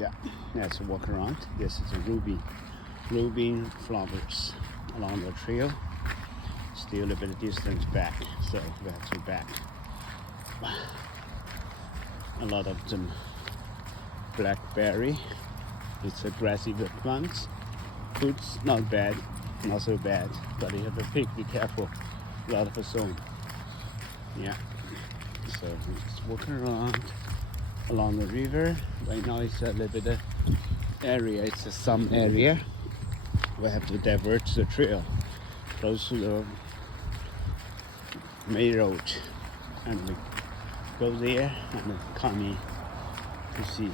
Yeah, let's walk around. This is the ruby flowers along the trail. Still a bit of distance back, so we have to back. A lot of them blackberry. It's aggressive plant. Fruits not bad, not so bad, but you have to pick. Be careful. A lot of zone. Yeah. So we just walking around along the river. Right now it's a little bit area. It's a some area. We have to divert the trail close to the main road, and we go there and come in to see.